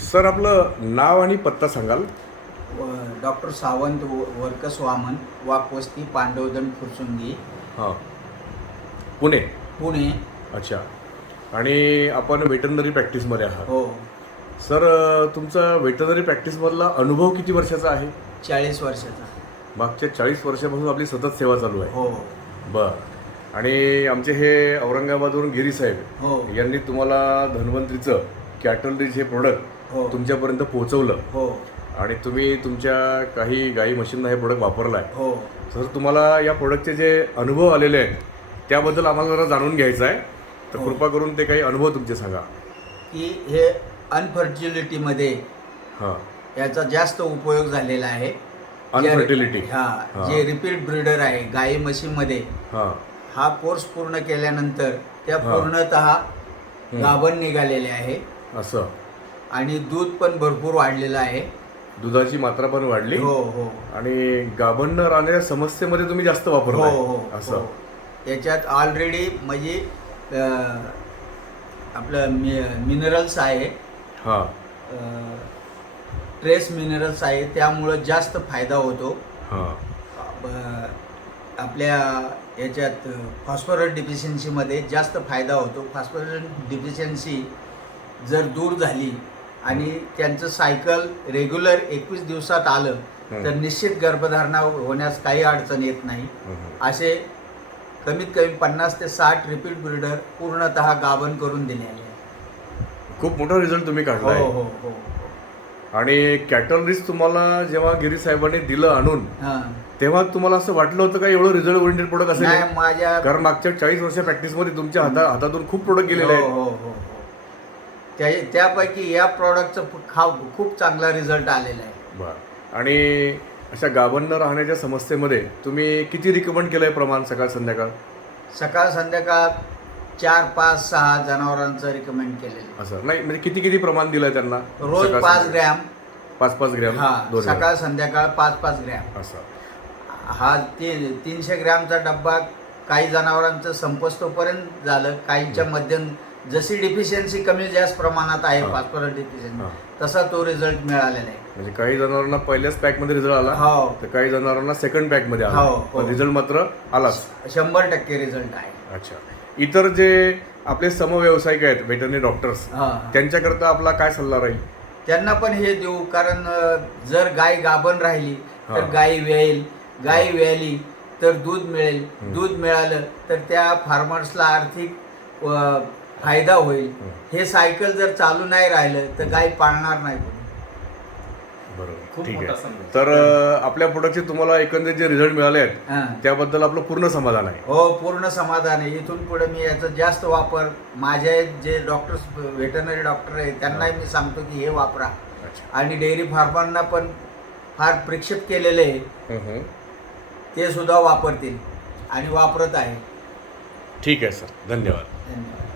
Sir आपलं नाव आणि पत्ता सांगाल? डॉक्टर सावंत वर्कस वामन वाकवस्ती पांडवदन फुरसुंगी. हां. पुणे? पुणे. अच्छा. आणि आपण वेटरनरी प्रॅक्टिसमध्ये आहात. हो. सर तुमचा वेटरनरी प्रॅक्टिसमधला अनुभव किती वर्षाचा आहे? चाळीस वर्षाचा. मागच्या चाळीस वर्षापासून आपली सतत सेवा चालू आहे. हो. बर. आणि आमचे हे औरंगाबादवरून गिरी साहेब हो. यांनी तुम्हाला धन्वंतरीचं कॅटल रिच हे प्रोडक्ट तुमच्यापर्यंत पोहोचवलं. हो. आणि तुम्ही तुमच्या काही गाई मशीनला हे प्रोडक्ट वापरलं आहे हो. सर तुम्हाला या प्रोडक्टचे जे अनुभव आलेले आहेत त्याबद्दल आम्हाला जरा जाणून घ्यायचं आहे. तर हो. कृपा करून ते काही अनुभव तुमचे सांगा. की हे अनफर्टिलिटीमध्ये हां. याचा जास्त उपयोग झालेला आहे. Unfertility. हा हा. जे रिपीट ब्रीडर आहे गाई म्हशीमध्ये हां. हा कोर्स पूर्ण केल्यानंतर त्या हा. पूर्णतः गाभण निघालेले आहे. असं. आणि दूध पण भरपूर वाढलेलं आहे. दुधाची मात्रा पण वाढली. हो हो. आणि गाभण न राहण्याच्या समस्येमध्ये तुम्ही जास्त हो वापरलाय हो असं. हो. याच्यात ऑलरेडी म्हणजे आपलं मिनरल्स आहे. हां. ट्रेस मिनरल्स आहे. त्यामुळं जास्त फायदा होतो. हां. आपल्या याच्यात फॉस्फरस डिफिशियन्सीमध्ये जास्त फायदा होतो. फॉस्फरस डिफिशियन्सी जर दूर झाली आणि त्यांचं सायकल रेग्युलर एकवीस दिवसात आलं हं. तर निश्चित गर्भधारणा होण्यास काही अडचण येत नाही. असे कमीत कमी पन्नास ते साठ रिपीट ब्रीडर पूर्णतः गाभण करून दिलेले आहे खूप मोठा रिझल्ट तुम्ही हो काढलाय हो हो आणि कॅटल रिच तुम्हाला जेव्हा गिरी साहेबांनी दिलं आणून हां तेव्हा तुम्हाला असं वाटलं होतं का एवढं रिझल्ट ओरिएंटेड प्रोडक्ट असेल हे? नाही माझ्या कारण मागच्या चाळीस वर्ष प्रॅक्टिसमध्ये तुमच्या हाता हातातून खूप प्रोडक्ट गेलेले हो आहेत हो हो हो. त्या त्यापैकी या प्रॉडक्टचा खा खूप चांगला रिझल्ट आलेला आहे. बरं. आणि अशा गाभण न राहण्याच्या समस्येमध्ये तुम्ही किती रिकमेंड केलंय प्रमाण सकाळ संध्याकाळ? सकाळ संध्याकाळ चार पाच सहा जनावरांचं रिकमेंड केलेलं असं. नाही म्हणजे किती किती प्रमाण दिलंय त्यांना रोज सकाळ पाच संध्याकाळ? ग्रॅम. पाच पाच ग्रॅम? हा दोन. सकाळ संध्याकाळ पाच पाच ग्रॅम. असं. हा ती तीनशे ग्रॅमचा डब्बा काही जनावरांचं संपस्तोपर्यंत झालं काहींच्या मध्यम जशी डिफिशियन्सी कमी जास्त प्रमाणात आहे हा. फॉस्फरस हा. डिफिशियन्सी तसा तो रिझल्ट मिळालेला आहे म्हणजे काही जनावरांना पहिल्याच पॅकमध्ये रिझल्ट आला हो तर काही जनावरांना सेकंड पॅकमध्ये आला हो, हो. पण रिझल्ट मात्र आलाच शंभर टक्के रिझल्ट आहे अच्छा इतर जे आपले समव्यवसायिक आहेत वेटरनरी डॉक्टर्स हा. त्यांच्याकरता आपला काय सल्ला राहील त्यांना पण हे देऊ कारण जर गाय गाभण राहिली तर हा. गाय वेईल गाय वेली तर दूध मिळेल हं. दूध मिळालं तर त्या फार्मर्सला आर्थिक फायदा होईल. हं. सायकल जर चालू नाही राहिलं तर गाय पाळणार नाही. बरोबर. खूप ठीक मोठा आहे. तर आपल्या प्रोडक्टचे तुम्हाला एकंदरीत जे रिझल्ट मिळाले आहेत हा. त्याबद्दल आपलं पूर्ण समाधान आहे. हो पूर्ण समाधान आहे. इथून पुढे मी याचा जास्त वापर माझे जे डॉक्टर्स व्हेटरनरी डॉक्टर आहेत त्यांनाही मी सांगतो की हे वापरा. आणि डेअरी फार्मांना पण फार प्रेक्षित केलेले आहे. ते सुद्धा वापरतील आणि वापरत आहे. ठीक आहे सर. धन्यवाद. धन्यवाद.